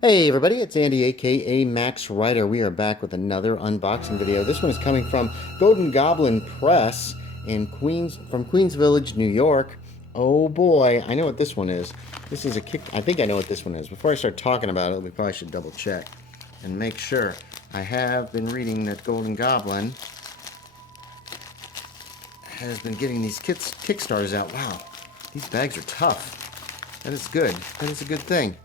Hey everybody, it's Andy aka Max Writer. We are back with another unboxing video. This one is coming from Golden Goblin Press in Queens Village, New York. Oh boy, I know what this one is. This is a kick. I think I know what this one is. Before I start talking about it, we probably should double check and make sure. I have been reading that Golden Goblin has been getting these kickstarters out. Wow, these bags are tough. That is good. That is a good thing.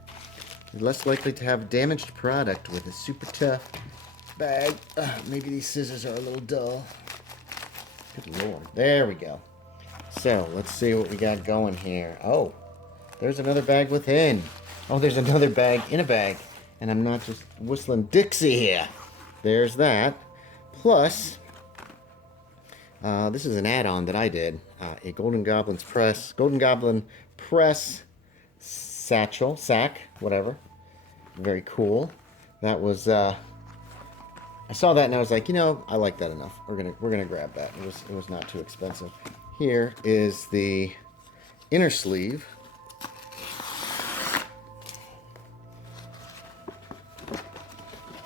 You're less likely to have damaged product with a super tough bag. Maybe these scissors are a little dull. Good lord. There we go. So, let's see what we got going here. Oh, there's another bag within. Oh, there's another bag in a bag. And I'm not just whistling Dixie here. There's that. Plus, this is an add-on that I did. A Golden Goblin Press sack, whatever. Very cool. That was I saw that and I was like, I like that enough. We're gonna grab that. It was not too expensive. Here is the inner sleeve.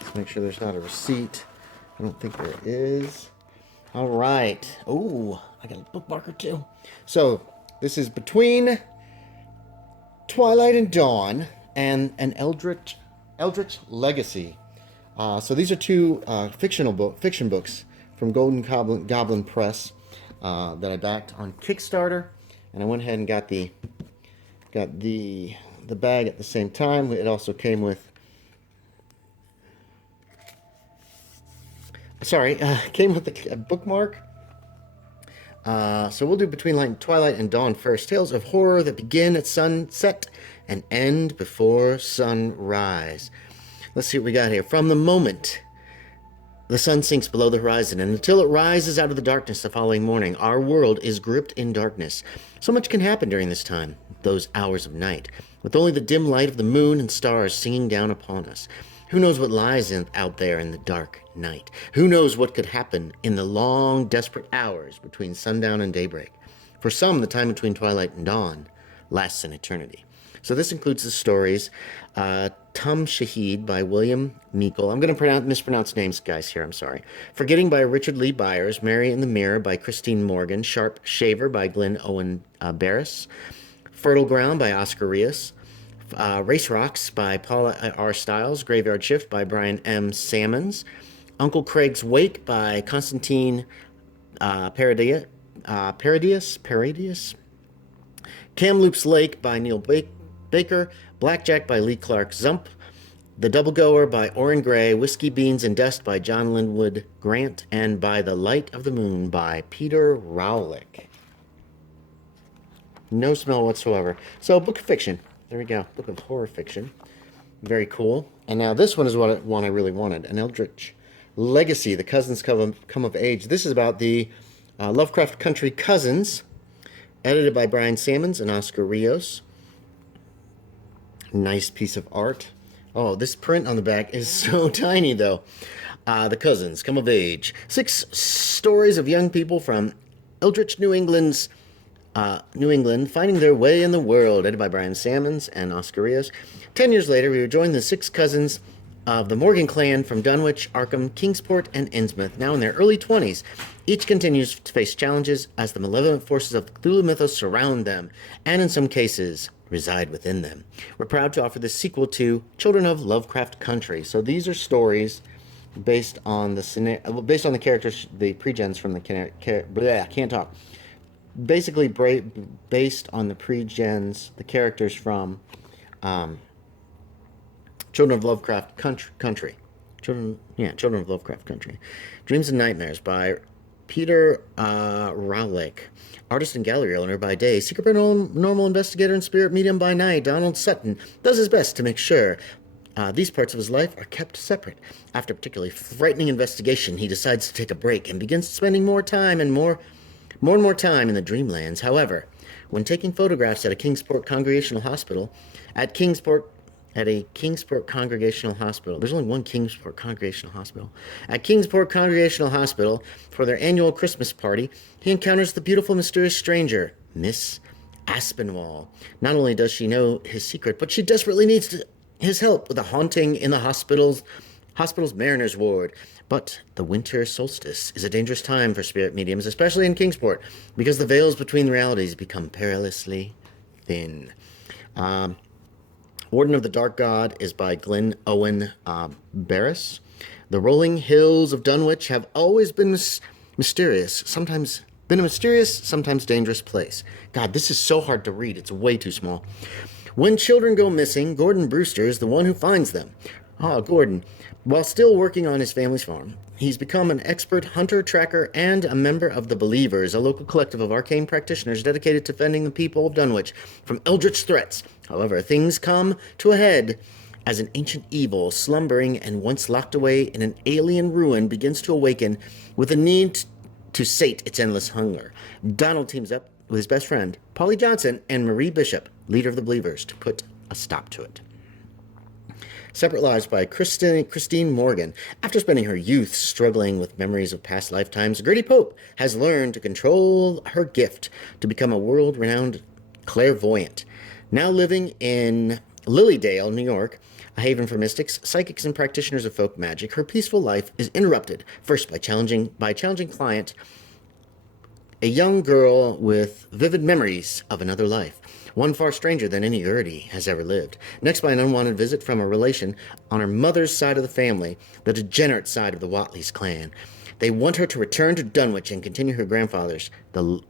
Let's make sure there's not a receipt. I don't think there is. All right. Oh, I got a bookmarker too. So this is between Twilight and Dawn and an Eldritch Legacy. So these are two fiction books from Golden Goblin Press that I backed on Kickstarter, and I went ahead and got the bag at the same time. It also came with came with a bookmark. So we'll do Between Twilight and Dawn first. Tales of horror that begin at sunset and end before sunrise. Let's see what we got here. From the moment the sun sinks below the horizon and until it rises out of the darkness the following morning, our world is gripped in darkness. So much can happen during this time, those hours of night, with only the dim light of the moon and stars singing down upon us. Who knows what lies out there in the dark night? Who knows what could happen in the long, desperate hours between sundown and daybreak? For some, the time between twilight and dawn lasts an eternity. So this includes the stories Tum Shahid by William Meikle. I'm going to mispronounce names, guys, here. I'm sorry. Forgetting by Richard Lee Byers. Mary in the Mirror by Christine Morgan. Sharp Shaver by Glenn Owen Barris. Fertile Ground by Oscar Rios. Race Rocks by Paula R. Stiles. Graveyard Shift by Brian M. Sammons. Uncle Craig's Wake by Constantine Paradius. Kamloops Lake by Neil Baker. Blackjack by Lee Clark Zump. The Double Goer by Orrin Gray. Whiskey, Beans, and Dust by John Linwood Grant. And By the Light of the Moon by Peter Rowlick. No smell whatsoever. So, book of fiction. There we go. Book of horror fiction. Very cool. And now this one is one I really wanted. An Eldritch Legacy, The Cousins Come of Age. This is about the Lovecraft Country cousins, edited by Brian Sammons and Oscar Rios. Nice piece of art. Oh, this print on the back is so tiny, though. The Cousins Come of Age. 6 stories of young people from Eldritch, New England, finding their way in the world, edited by Brian Sammons and Oscar Rios. 10 years later, we rejoin the 6 cousins of the Morgan clan from Dunwich, Arkham, Kingsport, and Innsmouth, now in their early 20s. Each continues to face challenges as the malevolent forces of the Cthulhu mythos surround them, and in some cases, reside within them. We're proud to offer this sequel to Children of Lovecraft Country. So these are stories based on the characters, the pre-gens from the I can't talk. Basically based on the pre-gens, the characters from Children of Lovecraft Country. Children of Lovecraft Country. Dreams and Nightmares by Peter Rowlick. Artist and gallery owner by day, secret paranormal investigator and spirit medium by night, Donald Sutton does his best to make sure these parts of his life are kept separate. After a particularly frightening investigation, he decides to take a break and begins spending more and more time in the dreamlands. However, when taking photographs at a Kingsport Congregational Hospital, there's only one Kingsport Congregational Hospital. At Kingsport Congregational Hospital, for their annual Christmas party, he encounters the beautiful, mysterious stranger, Miss Aspinwall. Not only does she know his secret, but she desperately needs his help with a haunting in the hospital's mariner's ward. But the winter solstice is a dangerous time for spirit mediums, especially in Kingsport, because the veils between realities become perilously thin. Warden of the Dark God is by Glenn Owen Barris. The rolling hills of Dunwich have always been mysterious, sometimes dangerous place. God, this is so hard to read. It's way too small. When children go missing, Gordon Brewster is the one who finds them. Gordon. While still working on his family's farm, he's become an expert hunter, tracker, and a member of the Believers, a local collective of arcane practitioners dedicated to defending the people of Dunwich from eldritch threats. However, things come to a head as an ancient evil, slumbering and once locked away in an alien ruin, begins to awaken with a need to sate its endless hunger. Donald teams up with his best friend, Polly Johnson, and Marie Bishop, leader of the Believers, to put a stop to it. Separate Lives by Christine Morgan. After spending her youth struggling with memories of past lifetimes, Gertie Pope has learned to control her gift to become a world-renowned clairvoyant. Now living in Lilydale, New York, a haven for mystics, psychics, and practitioners of folk magic, her peaceful life is interrupted, first by challenging client, a young girl with vivid memories of another life, one far stranger than any Gertie has ever lived. Next, by an unwanted visit from a relation on her mother's side of the family, the degenerate side of the Whatleys clan. They want her to return to Dunwich and continue her grandfather's, the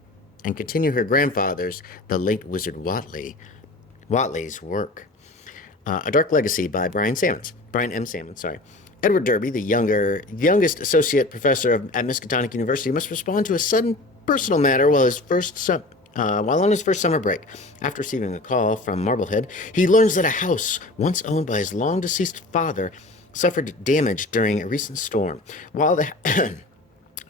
late Wizard Whatley's work. A Dark Legacy by Brian M. Salmons. Edward Derby, the youngest associate professor at Miskatonic University, must respond to a sudden personal matter while on his first summer break. After receiving a call from Marblehead, he learns that a house once owned by his long-deceased father suffered damage during a recent storm. While the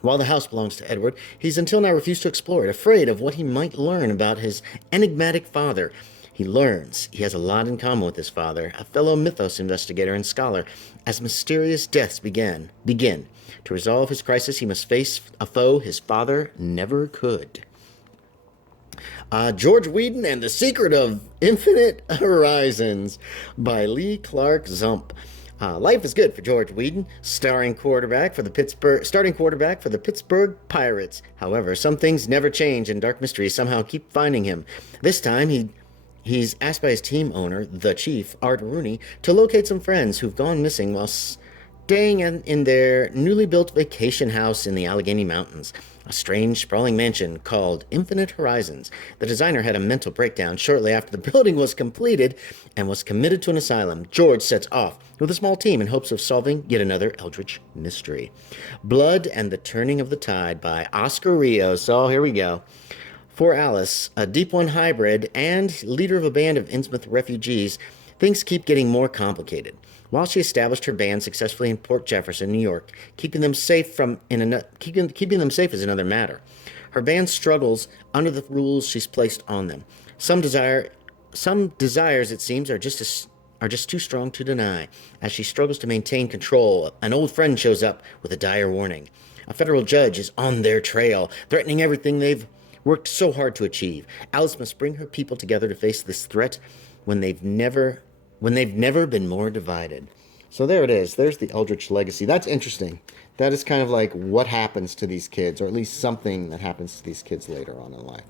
house belongs to Edward, he's until now refused to explore it, afraid of what he might learn about his enigmatic father. He learns he has a lot in common with his father, a fellow mythos investigator and scholar. As mysterious deaths begin, to resolve his crisis, he must face a foe his father never could. George Whedon and the Secret of Infinite Horizons by Lee Clark Zump. Life is good for George Whedon, starting quarterback for the Pittsburgh Pirates. However, some things never change, and dark mysteries somehow keep finding him. This time, he's asked by his team owner, the Chief, Art Rooney, to locate some friends who've gone missing while staying in their newly built vacation house in the Allegheny Mountains, a strange, sprawling mansion called Infinite Horizons. The designer had a mental breakdown shortly after the building was completed and was committed to an asylum. George sets off with a small team in hopes of solving yet another eldritch mystery. Blood and the Turning of the Tide by Oscar Rios. So here we go. For Alice, a Deep One hybrid and leader of a band of Innsmouth refugees, things keep getting more complicated. While she established her band successfully in Port Jefferson, New York, keeping them safe is another matter. Her band struggles under the rules she's placed on them. Some desires, it seems, are just too strong to deny. As she struggles to maintain control, an old friend shows up with a dire warning. A federal judge is on their trail, threatening everything they've worked so hard to achieve. Alice must bring her people together to face this threat when they've never been more divided. So there it is. There's the Eldritch Legacy. That's interesting. That is kind of like what happens to these kids, or at least something that happens to these kids later on in life.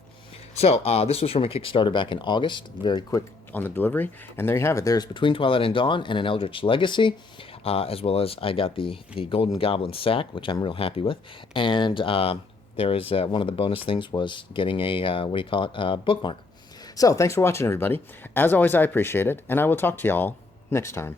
So this was from a Kickstarter back in August. Very quick on the delivery. And there you have it. There's Between Twilight and Dawn and an Eldritch Legacy, as well as I got the Golden Goblin sack, which I'm real happy with. And there is one of the bonus things was getting a, bookmark. So thanks for watching, everybody. As always, I appreciate it, and I will talk to y'all next time.